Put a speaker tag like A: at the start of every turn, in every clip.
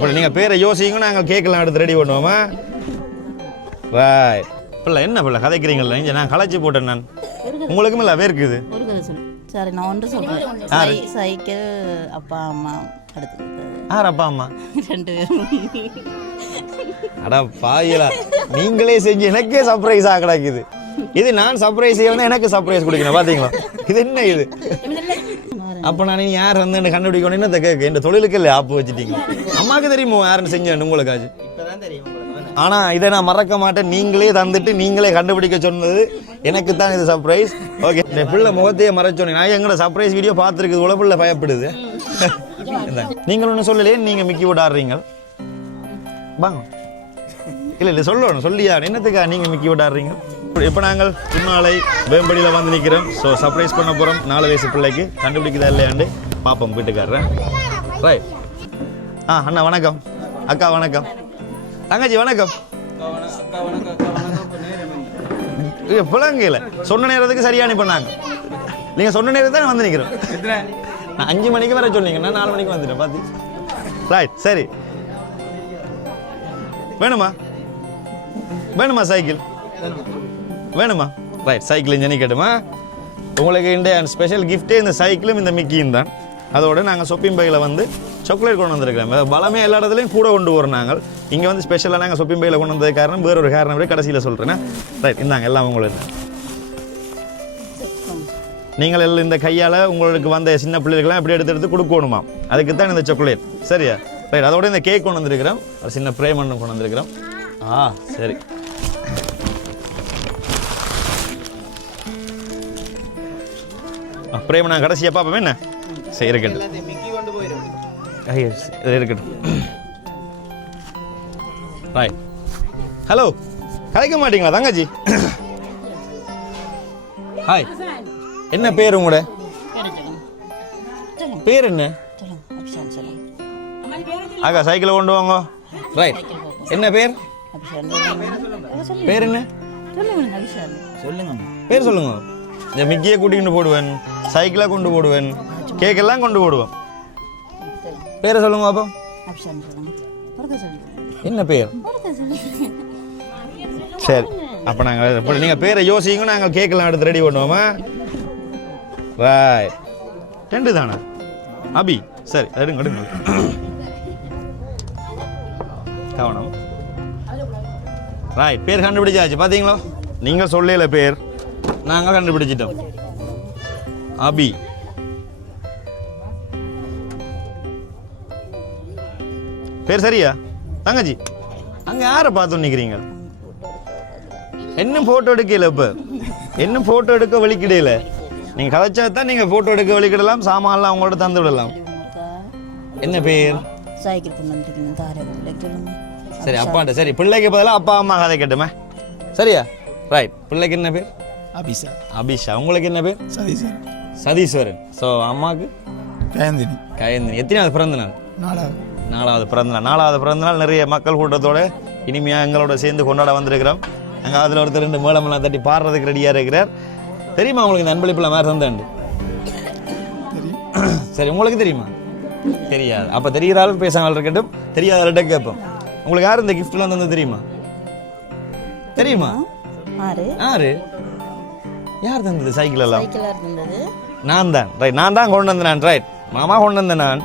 A: இப்போ நீங்கள் பேரை யோசிங்க நாங்கள் கேட்கலாம் எடுத்து ரெடி பண்ணுவோமா? ராய் பிள்ளை என்ன பிள்ளை கதைக்கிறீங்களா இங்கே நான் களைச்சி போட்டேன் நான். உங்களுக்கும் இல்லை வேர்க்குது.
B: சரி நான் ஒன்று சொல்கிறேன் சைக்கிள் அப்பா அம்மா எடுத்துக்கிட்டது
A: யார் அப்பா அம்மா?
B: ரெண்டு பேரும்.
A: அடா பாயிலா நீங்களே செஞ்சு எனக்கே சர்ப்ரைஸாக கிடக்குது. இது நான் சர்ப்ரைஸ் செய்யணும் எனக்கு சர்ப்ரைஸ் கொடுக்கணும் பாத்தீங்களா? இது என்ன இது? அப்ப நான் இனி யார் வந்து என்ன கண்டுபிடிக்கணும் என்ன கேட்க இந்த தொழிலுக்கு இல்லை ஆப்பு வச்சுட்டீங்க. அம்மாவுக்கு தெரியுமோ யாருன்னு செஞ்சேன் உங்களுக்காச்சு? ஆனா இதை நான் மறக்க மாட்டேன். நீங்களே தந்துட்டு நீங்களே கண்டுபிடிக்க சொன்னது எனக்கு தான் இது சர்ப்ரைஸ் ஓகே இந்த பிள்ளை முகத்தையே மறைச்சோன்னே நான் எங்களோட சர்ப்ரைஸ் வீடியோ பார்த்துருக்குது? உள்ள பிள்ளை பயப்படுது. நீங்கள் ஒன்றும் சொல்லலையே நீங்க மிக்கி விட ஆடுறீங்க. வாங்க. இல்லை இல்லை சொல்லணும். சொல்லியா? என்னத்துக்கா நீங்கள் மிக்கி விடாடுறீங்க இப்போ நாங்கள் திருநாளை வேம்படியில் வந்து நிற்கிறோம் ஸோ சர்ப்ரைஸ் பண்ண போகிறோம் நாலு வயசு பிள்ளைக்கு. கண்டுபிடிக்குதா இல்லையாண்டு பாப்போம் வீட்டுக்காரன் ரைட் ஆ அண்ணா வணக்கம். அக்கா வணக்கம். தங்கச்சி வணக்கம். புலங்கையில். சொன்ன நேரத்துக்கு சரியா அனுப்பினாங்க. நீங்கள் சொன்ன நேரத்துக்கு தான் வந்து நிற்கிறோம் நான் அஞ்சு மணிக்கு வர சொன்னீங்கன்னா நாலு மணிக்கு வந்துட்டேன் பார்த்து ரைட் சரி. வேணுமா? வேணுமா சைக்கிள்? வேணுமா? ரைட் சைக்கிள் இன்ஜினி கேட்டுமா. உங்களுக்கு இந்த ஸ்பெஷல் கிஃப்ட்டே இந்த சைக்கிளும் இந்த மிக்கியும் தான். அதோட நாங்கள் சொப்பிங் பையில் வந்து சாக்லேட் கொண்டு வந்திருக்கிறோம். பலமே எல்லா இடத்துலையும் கூட கொண்டு வரோம் நாங்கள். இங்கே வந்து ஸ்பெஷலாக நாங்கள் சொப்பிங் பையில் கொண்டு வந்தது காரணம் வேற ஒரு காரணம் கடைசியில் சொல்கிறேன் ரைட் இந்தாங்க எல்லாம் உங்களுக்கு. நீங்கள் எல்லாம் இந்த கையால் உங்களுக்கு வந்த சின்ன பிள்ளைகளுக்கெல்லாம் எப்படி எடுத்து எடுத்து கொடுக்கணுமா? அதுக்கு தான் இந்த சாக்லேட் சரியா? ரைட் அதோட இந்த கேக் கொண்டு வந்திருக்கிறோம். ஒரு சின்ன பிரேமண்ணும் கொண்டு வந்திருக்கிறோம். ஆ சரி. பிரேம நான் கடைசியாக பார்ப்போம் என்ன? சரி இருக்கட்டும். இருக்கட்டும். ராய் ஹலோ கலைக்க மாட்டீங்களா தங்கச்சி? ஹாய் என்ன பேர் உங்களோட?
B: பேரை
A: என்ன? ஆகா சைக்கிளை கொண்டு வாங்க. ரைட் என்ன பேர்? பேர் என்ன?
B: சொல்லுங்க
A: பேர் சொல்லுங்க. இந்த மிக்கியை கூட்டிகிட்டு போடுவேன் சைக்கிளை கொண்டு போடுவேன் கேக்கெல்லாம் கொண்டு போடுவேன். பேரை சொல்லுங்க அப்போ என்ன பேர்? சரி அப்போ நாங்கள் இப்போ நீங்கள் பேரை யோசிங்க நாங்கள் கேக்கெல்லாம் எடுத்து ரெடி பண்ணுவோமா? ராய் ரெண்டு தானே? அபி சரி எடுங்க எடுங்க. கவனம். ராய் பேர் கண்டுபிடிச்சாச்சு பார்த்தீங்களா நீங்கள் சொல்லல பேர். நாங்கள் கண்டுபிடிச்சிட்டோம். அபி. பேர் சரியா? தங்கச்சி. அங்கே யாரை பார்த்து நிற்கிறீங்க இன்னும் ஃபோட்டோ எடுக்கல இப்போ. இன்னும் ஃபோட்டோ எடுக்க வழிக்கிடையில. நீங்கள் கதைச்சா தான் நீங்கள் ஃபோட்டோ எடுக்க வழிக்கிடலாம் சாமான்லாம் அவங்கள்ட்ட தந்து விடலாம். என்ன பேர்? சரி அப்பாட்ட சரி பிள்ளைக்கு பதிலாக அப்பா அம்மா கதை கேட்டுமே. சரியா? ரைட் பிள்ளைக்கு என்ன பேர்?
C: அபிஷா.
A: அபிஷா. உங்களுக்கு என்ன பேர்?
C: சதீசன்
A: சதீஸ்வரன். ஸோ அம்மாவுக்கு
C: கயந்தினி.
A: கயந்தினி. எத்தனாவது பிறந்த நாள்
C: நாலாவது.
A: நாலாவது பிறந்த நாள் நாலாவது பிறந்த நாள் நிறைய மக்கள் கூட்டத்தோட இனிமையாக எங்களோட சேர்ந்து கொண்டாட வந்திருக்கிறோம். நாங்கள் அதில் ஒருத்தர் ரெண்டு மேளமெல்லாம் தட்டி பாடுறதுக்கு ரெடியாக இருக்கிறார். தெரியுமா உங்களுக்கு இந்த அன்பளிப்பில் மாதிரி
C: தெரியும்.
A: சரி உங்களுக்கு தெரியுமா? தெரியாது. அப்போ தெரிகிற ஆள் பேசாமல் இருக்கட்டும். தெரியாத ஆள்கிட்ட கேட்போம். உங்களுக்கு யார் இந்த கிஃப்ட்லாம் தந்தது தெரியுமா? தெரியுமா?
B: ஆறு.
A: யாரு யார் தந்தது சைக்கிள் எல்லாம்? நான் தான் ரைட் நான் தான் கொண்டு வந்தேன் ரைட் மாமா கொண்டு வந்தேன் நான்.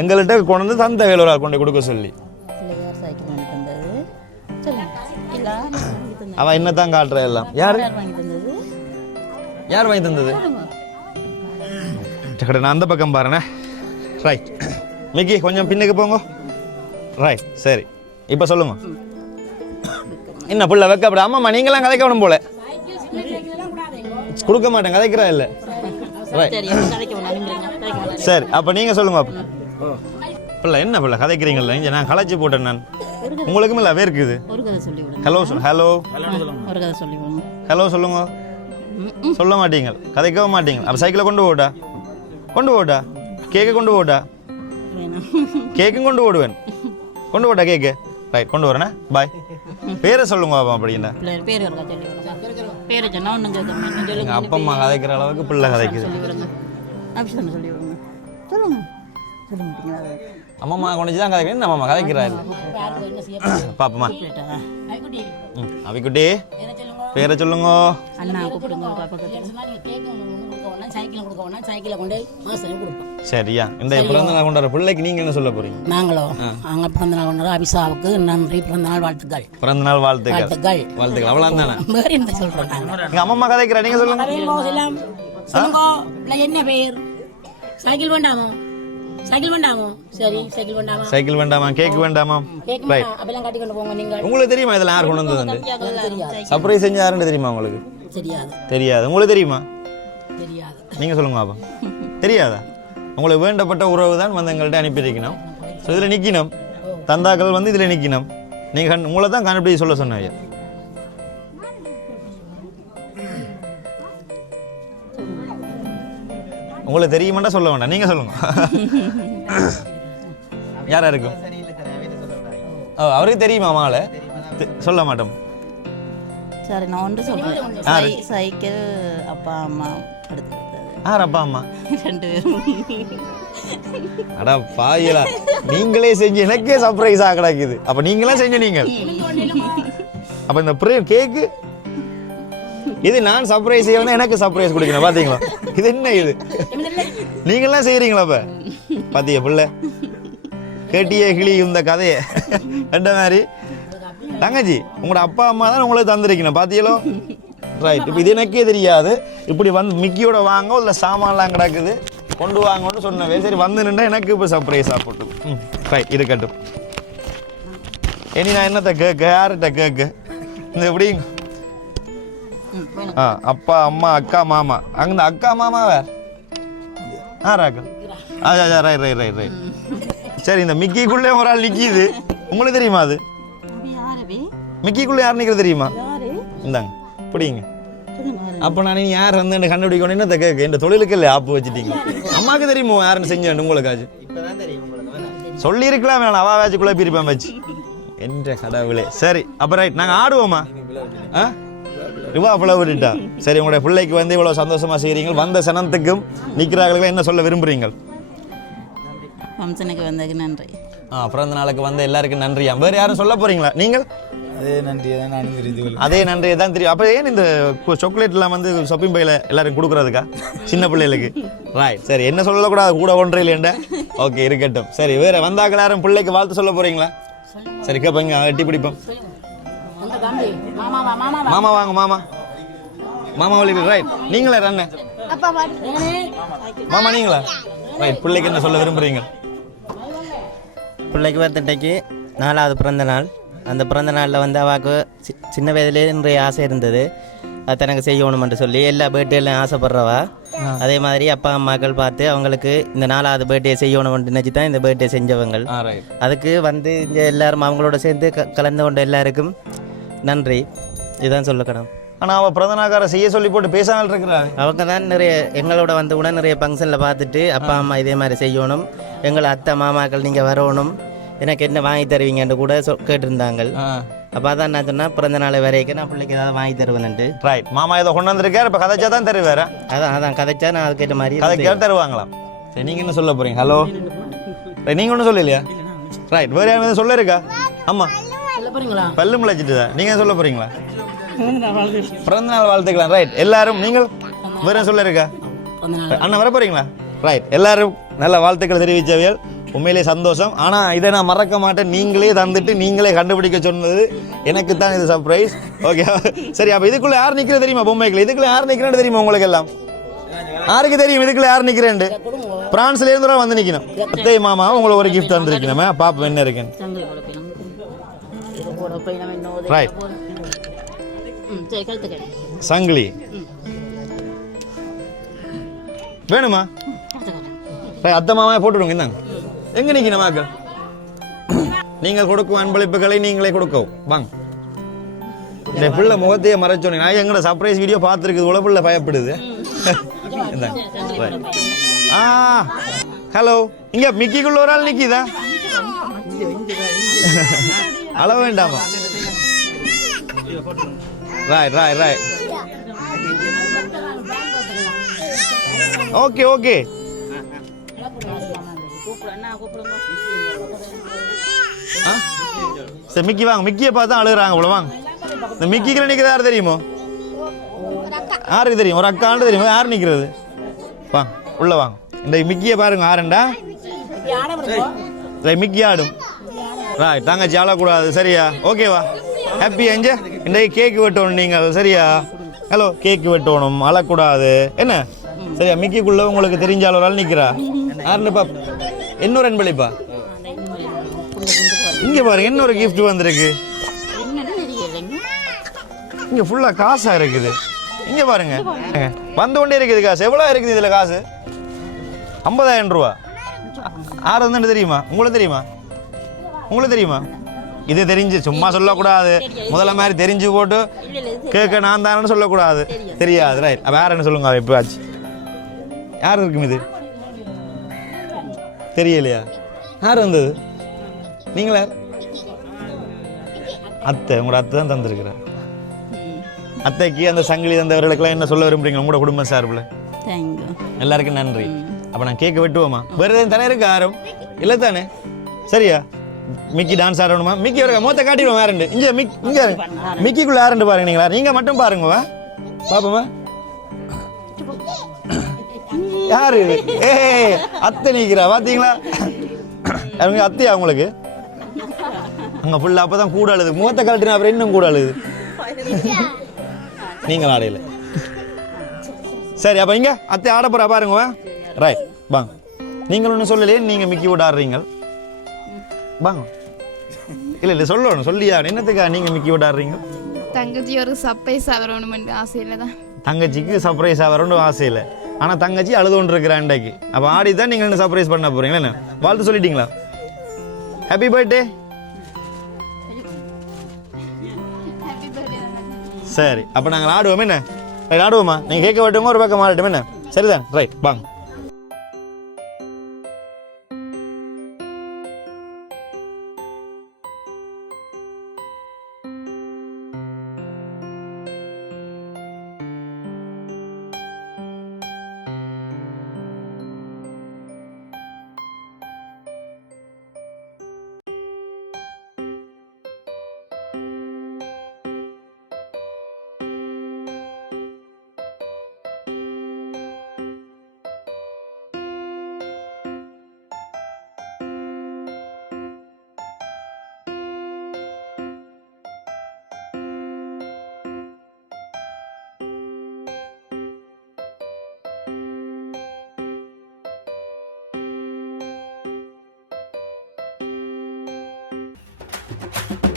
A: எங்கள்கிட்ட கொண்டு வந்து தந்த வேலூரா கொண்டு கொடுக்க சொல்லி. அவன் என்ன தான் காட்டுற எல்லாம்? யார்?
B: யார் வாங்கி தந்தது?
A: நான் அந்த பக்கம் பாருண்ணே ரைட் மிக்கி கொஞ்சம் பின்னுக்கு போங்க. ரைட் சரி. இப்போ சொல்லுங்க. என்ன புள்ள வைக்கப்பட ஆமாம்மா நீங்களாம் கதைக்கணும் போல. கொடுக்க மாட்டேன் கதைக்கிறா இல்லை.
B: சரி அப்ப நீங்க
A: சொல்லுங்க பிள்ளை என்ன பிள்ளை கதைக்கிறீங்களா இங்கே நான் களைச்சி போட்டேன் நான். உங்களுக்கும் இல்லை வேர்க்குது.
B: ஒரு கதை சொல்லி விடுங்க.
A: ஹலோ ஹலோ ஹலோ சொல்லுங்க. சொல்ல மாட்டீங்க கதைக்கவும் மாட்டீங்க. அப்போ சைக்கிளை கொண்டு போட்டா கொண்டு போட்டா கேக்கு கொண்டு போட்டா கேக்கும் கொண்டு போடுவேன். கொண்டு போட்டா கேக்கு. ரைட் கொண்டு வரேனே? பாய் பேரை சொல்லுங்க பாப்பா அப்படின்னா.
B: பேர் சொன்னா ஒன்றும் கேட்க மாட்டேன்
A: அப்பா அம்மா கதைக்கிற அளவுக்கு பிள்ளை கதைக்குது
B: அபிஷேகம் சொல்லி விடுங்க சொல்லுங்க சொல்ல மாட்டீங்களா
A: அம்மா கொண்டு தான் கதைக்கிறேன் நம்ம அம்மா கதைக்கிறாரு பாப்பமா அவிக்குட்டி பேரை சொல்லுங்க.
B: அண்ணா
A: சரியா. இந்த பிறந்த நாள் கொண்டாடுற பிள்ளைக்கு நீங்க என்ன சொல்ல போறீங்க?
C: நாங்களோ? அங்கே பிறந்த நாள் கொண்டாட அபிஷாவுக்கு நன்றி பிறந்த நாள் வாழ்த்துக்கள்.
A: பிறந்த நாள் வாழ்த்துக்கள்.
C: வாழ்த்துக்கள்.
A: வாழ்த்துக்கள். அவ்வளோ தானே?
C: வேறு என்ன நாங்கள்
A: எங்க அம்மா கதைக்கிறா நீங்க சொல்லுங்க.
C: என்ன பேர்? சைக்கிள் வேண்டாமோ? சைக்கிள் வேண்டாமோ? சரி சைக்கிள் வேண்டாமா?
A: சைக்கிள் வேண்டாமா? கேக் வேண்டாமா?
C: கட்டி கொண்டு போங்க
A: உங்களுக்கு தெரியுமா இதெல்லாம் யார் கொண்டு வந்தது சர்ப்ரைஸ் செஞ்சு யாருன்னு தெரியுமா உங்களுக்கு?
C: தெரியாது.
A: தெரியாது. உங்களுக்கு தெரியுமா?
C: தெரியாது.
A: நீங்க சொல்லுங்க பாப்பா. தெரியாதா? உங்களுக்கு வேண்டப்பட்ட உறவு தான் வந்து எங்கள்கிட்ட அனுப்பியிருக்கணும். ஸோ இதில் நிற்கணும் தந்தாக்கள் வந்து இதில் நிற்கணும் நீங்கள் கண் உங்களை தான் கண்டுபிடி சொல்ல சொன்னீங்க. உங்களுக்கு தெரியுமாண்டா சொல்ல வேண்டாம். நீங்கள் சொல்லுங்க. யாரா இருக்கும் ஓ அவருக்கு தெரியுமா மாலை? தெ- சொல்ல மாட்டோம்.
B: சரி நான் ஒன்று சொல்றேன். சை சைக்கிள் அப்பா அம்மா
A: யார் அப்பா அம்மா?
B: ரெண்டு பேரும்.
A: அடா பாயலா நீங்களே செஞ்சு எனக்கே சர்ப்ரைஸா கிடக்குது. அப்ப நீங்களே செஞ்ச நீங்க. அப்ப இந்த ப்ரே கேக்கு இது நான் சர்ப்ரைஸ் செய்யணும் எனக்கு சர்ப்ரைஸ் கொடுக்கணும் பாத்தீங்களா? இது என்ன இது? நீங்களாம் செய்யறீங்களா இப்ப பாத்தீங்க பிள்ளை? கேட்டியே கிளி இந்த கதையை. ரெண்ட மாதிரி. தங்கச்சி உங்களோட அப்பா அம்மா தான் உங்களுக்கு தந்திருக்கணும் பாத்தீங்களோ ரைட் இப்போ இது எனக்கே தெரியாது. இப்படி வந்து மிக்கியோட வாங்க இல்லை சாமான்லாம் கிடக்குது கொண்டு வாங்கன்னு சொன்னவே. சரி வந்து நின்றா எனக்கு இப்போ சர்ப்ரைஸாக போட்டு ம் ரைட் இருக்கட்டும் இனி நான் என்னத்த கேட்க? யார்கிட்ட கேட்க? இந்த எப்படி ஆ அப்பா அம்மா அக்கா மாமா. அங்க அக்கா மாமா வேற. ஆறாக்கா ஆ ரைட் ரைட் ரைட் ரைட். சரி இந்த மிக்கிக்குள்ளே ஒரு ஆள் நிக்கிது. உங்களுக்கு தெரியுமா அது? மிக்கிக்குள்ளே யார் நிற்கிறது தெரியுமா?
B: யாரு?
A: இந்தாங்க பிடிங்க? அப்போ நான் யார் வந்து என்ன கண்டுபிடிக்கணும்? என்ன கேட்க இந்த தொழிலுக்கு இல்லை ஆப்பு வச்சுட்டீங்க. அம்மாவுக்கு தெரியுமோ யாருன்னு செஞ்சேன் உங்களுக்காச்சு? சொல்லியிருக்கலாம் வேணாம். அவா வேச்சு குழப்பிருப்பேன் வச்சு. என்ற கடவுளே. சரி அப்போ ரைட் நாங்கள் ஆடுவோமா? ஆ? ரிவா அவ்வளோ விட்டுட்டா. சரி உங்களுடைய பிள்ளைக்கு வந்து இவ்வளோ சந்தோஷமா செய்கிறீங்க வந்த சனத்துக்கும் நிற்கிறார்களுக்கு என்ன சொல்ல விரும்புறீங்க
B: ஃபங்க்ஷனுக்கு வந்ததுக்கு நன்றி.
A: ஆ பிறந்த நாளுக்கு வந்த எல்லாருக்கும் நன்றியா வேறு யாரும் சொல்ல போறீங்களா? நீங்கள்?
D: அதே நன்றியை தான் நானும் கொள்கிறேன்.
A: அதே நன்றி தான் தெரியும். அப்போ ஏன் இந்த சாக்லேட்லாம் வந்து ஷாப்பிங் பையில் எல்லாரும் கொடுக்குறதுக்கா? சின்ன பிள்ளைகளுக்கு. ராய் சரி என்ன சொல்லக்கூடாது? கூட ஒன்றே இல்லைண்ட ஓகே இருக்கட்டும். சரி வேற வந்தாக்கள் யாரும் பிள்ளைக்கு வாழ்த்து சொல்ல போறீங்களா? சரி கேட்பங்க எட்டி பிடிப்போம். மாமா வாங்க மாமா. மாமா வழிகள் ரைட் நீங்களே ரண்ண மாமா நீங்களா? ரைட் பிள்ளைக்கு என்ன சொல்ல விரும்புறீங்க?
E: பிள்ளைக்கு பர்த்டேக்கு நாலாவது பிறந்த நாள். அந்த பிறந்த நாளில் வந்து அவாக்கு சி- சின்ன வயதிலே நிறைய ஆசை இருந்தது. அது தனக்கு செய்யணுமென்று சொல்லி எல்லா பர்த்டேலையும் ஆசைப்படுறவா. அதே மாதிரி அப்பா அம்மாக்கள் பார்த்து அவங்களுக்கு இந்த நாலாவது பர்த்டே செய்யணும்னு நினச்சி தான் இந்த பர்த்டே
A: ரைட்
E: அதுக்கு வந்து இங்கே எல்லாரும் அவங்களோட சேர்ந்து க கலந்து கொண்ட எல்லாருக்கும் நன்றி. இதுதான் சொல்லக்கணும்
A: ஆனா அவ பிறந்தநாக்கார செய்ய சொல்லி போட்டு பேசாமல் இருக்கிறாள்.
E: அவங்க தான் நிறைய எங்களோட வந்து கூட நிறைய ஃபங்க்ஷனில் பார்த்துட்டு அப்பா அம்மா இதே மாதிரி செய்யணும். எங்களை அத்தை மாமாக்கள் நீங்கள் வரணும். எனக்கு என்ன வாங்கி தருவீங்கன்னு கூட சொ கேட்டிருந்தாங்க அப்போ அதான் நான் சொன்னேன் பிறந்த நாள் வரைக்கும் நான் பிள்ளைக்கு ஏதாவது வாங்கி தருவேன்ட்டு
A: ரைட் மாமா ஏதோ கொண்டு வந்திருக்காரு இப்போ கதைச்சா தான் தருவாரா.
E: அதான் அதான் கதைச்சா நான் அதுக்கேற்ற மாதிரி
A: கதை கேட்டு தருவாங்களாம் சரி நீங்க என்ன சொல்ல போறீங்க? ஹலோ நீங்க ஒன்றும் சொல்லலையா? ரைட் வேற யாரும் சொல்ல இருக்கா? ஆமா.
C: சொல்ல போறீங்களா
A: பல்லு முளைச்சிட்டு நீங்க சொல்ல போறீங்களா? பிறந்த நாள் வாழ்த்துக்கலாம் ரைட் எல்லாரும் நீங்கள் வேற சொல்ல இருக்கா?
C: பிறந்த நாள்
A: அண்ணா வர போறீங்களா? ரைட் எல்லாரும் நல்ல வாழ்த்துக்கள் தெரிவிச்சவியல் உண்மையிலே சந்தோஷம். ஆனா இதை நான் மறக்க மாட்டேன். நீங்களே தந்துட்டு நீங்களே கண்டுபிடிக்க சொன்னது எனக்கு தான் இது சர்ப்ரைஸ் ஓகே சரி அப்ப இதுக்குள்ள யார் நிக்கிறது தெரியுமா பொம்மைகள் இதுக்குள்ள யார் நிக்கிறேன்னு தெரியுமா உங்களுக்கு எல்லாம்? யாருக்கு தெரியும்? இதுக்குள்ள யார் நிக்கிறேன் பிரான்ஸ்ல இருந்து வந்து நிக்கணும். அத்தை மாமா உங்களுக்கு ஒரு கிஃப்ட் தந்திருக்கணுமே. பாப்போம் என்ன இருக்குன்னு.
B: கழுத்துக்க
A: சங்கிலி வேணுமா அத்தை மாமா போட்டுடுங்க இந்தாங்க எங்க நிக்கணும் மக்கள் நீங்கள் கொடுக்கும் அன்பளிப்புகளை நீங்களே கொடுக்கவும் வாங்க இந்த பிள்ளை முகத்தையே மறைச்சோனே நான் எங்கட சர்ப்ரைஸ் வீடியோ பார்த்துருக்குது உள்ள பிள்ளை பயப்படுது Right. ஆ ஹலோ இங்க மிக்கிக்குள்ள ஒரு ஆள் நிக்கிதா அள வேண்டாமா ராய் ராய் ராய் ஓகே ஓகே? சரி மிக்கி வாங்க. மிக்கியை பார்த்து அழுகுறாங்க போல. வாங்க. இந்த மிக்கிக்கு நிற்கிறது யார் தெரியுமோ? யாருக்கு தெரியும்? ஒரு அக்காண்டு தெரியுமா? யார் நிற்கிறது வாங்க உள்ள வாங்க. இந்த மிக்கியை பாருங்க. ரை மிக்கி ஆடும். ராய் தங்கச்சி ஆளக்கூடாது சரியா? ஓகேவா ஹாப்பி என்ஜாய் இன்றைக்கு கேக் வெட்டணும் நீங்கள் சரியா? ஹலோ கேக் வெட்டணும் அழக்கூடாது. என்ன? சரியா மிக்கிக்குள்ள உங்களுக்கு தெரிஞ்ச அளவு நிற்கிறா யாருன்னுப்பா இன்னொரு அன்பளிப்பா இங்கே பாருங்க இன்னொரு கிஃப்ட் வந்திருக்கு. இங்கே ஃபுல்லாக காசாக இருக்குது. இங்கே பாருங்க. வந்து கொண்டே இருக்குது காசு. எவ்வளோ இருக்குது இதில் காசு? ஐம்பதாயிரம் ரூபா. ஆறு வந்து தெரியுமா? உங்களுக்கு தெரியுமா? உங்களுக்கு தெரியுமா? இது தெரிஞ்சு சும்மா சொல்லக்கூடாது. முதல்ல மாதிரி தெரிஞ்சு போட்டு கேட்க நான் தானே சொல்லக்கூடாது. தெரியாது. ரைட் வேற என்ன சொல்லுங்க இப்போ ஆச்சு யார் இருக்கும் இது? தெரியலையா? யார் வந்தது? நீங்களா? அத்தை உங்களோட அத்தை தான் தந்திருக்கிறேன் அத்தைக்கு அந்த சங்கிலி தந்தவர்களுக்கெல்லாம் என்ன சொல்ல விரும்புறீங்க? உங்களோட குடும்ப சார்பில். எல்லாருக்கும் நன்றி. அப்போ நான் கேட்க வெட்டுவோமா? வேறு எதுவும் தானே இருக்கு ஆரம் இல்லை தானே? சரியா? Mickey dance ஆடணுமா? மிக்கி வரங்க மூத்த காட்டிடுவோம் வேறண்டு இங்க மிக் இங்க மிக்கிக்குள்ள யாருண்டு பாருங்க நீங்களா நீங்க மட்டும் பாருங்க வா. பாப்போமா? யாரு? ஏ அத்தை நிக்கிறா பாத்தீங்களா? அவங்க அத்தையா உங்களுக்கு? அங்க ஃபுல்லா அப்பதான் கூட அழுது. மூத்த கழட்டினா அப்புறம் இன்னும் கூட அழுது. நீங்கள் ஆடையில. சரி அப்போ இங்க அத்தை ஆட போறா பாருங்க ரைட் வாங்க. நீங்கள் ஒன்றும் சொல்லலையே நீங்க மிக்கி விட்டு ஆடுறீங்க. வாங்க. இல்ல இல்ல சொல்லணும். சொல்லியா? என்னத்துக்கா நீங்க மிக்கி விட்டு ஆடுறீங்க?
F: தங்கச்சி ஒரு சர்ப்ரைஸ் ஆகணும்னு ஆசையில் தான்.
A: தங்கச்சிக்கு சர்ப்ரைஸ் ஆகிறோன்னு ஆசை இல்லை ஆனா தங்கச்சி அழுது கொண்டு இருக்கிற அண்டைக்கு அப்போ ஆடி தான் நீங்கள் என்ன சர்ப்ரைஸ் பண்ண போறீங்களா என்ன? வாழ்த்து சொல்லிட்டீங்களா? ஹாப்பி பர்த்டே சரி அப்போ நாங்கள் ஆடுவோம் என்ன? ரைட் ஆடுவோமா? நீங்கள் கேட்க விட்டுங்க ஒரு பக்கம் ஆடட்டும் என்ன? சரிதான். ரைட் வாங்க. thank you